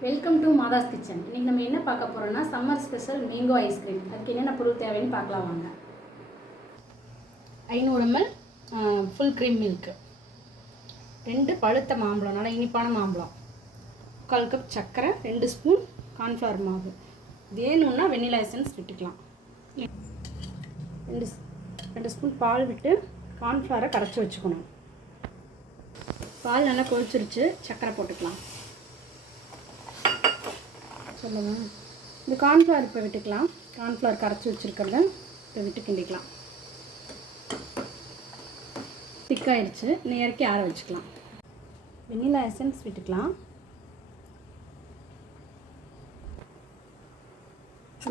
Welcome to மாதாஸ் kitchen இன்றைக்கி நம்ம என்ன பார்க்க போகிறோம்னா சம்மர் ஸ்பெஷல் மேங்கோ ஐஸ்கிரீம் அதுக்கு என்னென்ன பொருள் தேவைன்னு பார்க்கலாம் வாங்க. ஐநூறு எம்எல் ஃபுல் க்ரீம் மில்க்கு ரெண்டு பழுத்த மாம்பழம் நல்லா இனிப்பான மாம்பழம். கால் கப் சர்க்கரை ரெண்டு ஸ்பூன் கார்ன்ஃப்ளவர் மாவு. வேணும்னா வெண்ணிலா எசன்ஸ் விட்டுக்கலாம். ரெண்டு ஸ்- ரெண்டு ஸ்பூன் பால் விட்டு கார்ன்ஃப்ளவரை கரைச்சி வச்சுக்கணும். பால் நல்லா கொதிச்சிருச்சு சர்க்கரை போட்டுக்கலாம். சொல்லுங்கள் இந்த கார்ன்ஃப்ளவர் இப்போ விட்டுக்கலாம். கார்ன்ஃப்ளவர் கரைச்சி வச்சுருக்கிறத இப்போ விட்டு கிண்டிக்கலாம். திக்காயிடுச்சு நேரக்கி ஆற வச்சுக்கலாம். வெண்ணிலா எசன்ஸ் விட்டுக்கலாம்.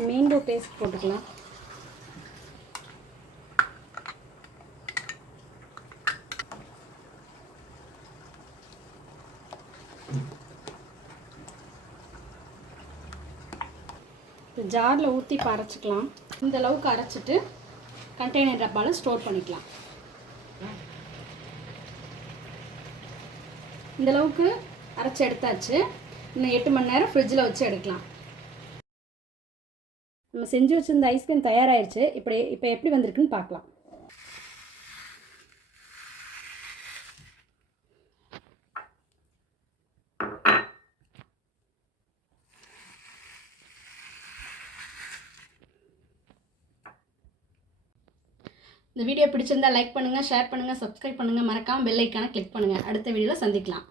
மேங்கோ பேஸ்ட் போட்டுக்கலாம். ஜாரில் ஊற்றி இப்போ அரைச்சிக்கலாம் இந்த அளவுக்கு அரைச்சிட்டு கண்டெய்னர் டப்பாவில் ஸ்டோர் பண்ணிக்கலாம். இந்த அளவுக்கு அரைச்சி எடுத்தாச்சு. இன்னும் எட்டு மணி நேரம் ஃப்ரிட்ஜில் வச்சு எடுக்கலாம். நம்ம செஞ்சு வச்சிருந்த ஐஸ்கிரீம் தயாராகிடுச்சு இப்படி இப்போ எப்படி வந்திருக்குன்னு பார்க்கலாம். இந்த வீடியோ பிடிச்சிருந்தா லைக் பண்ணுங்கள் ஷேர் பண்ணுங்கள் சப்ஸ்கிரைப் பண்ணுங்கள் மறக்காமல் பெல் ஐக்கானை கிளிக் பண்ணுங்கள் அடுத்த வீடியோவில் சந்திக்கலாம்.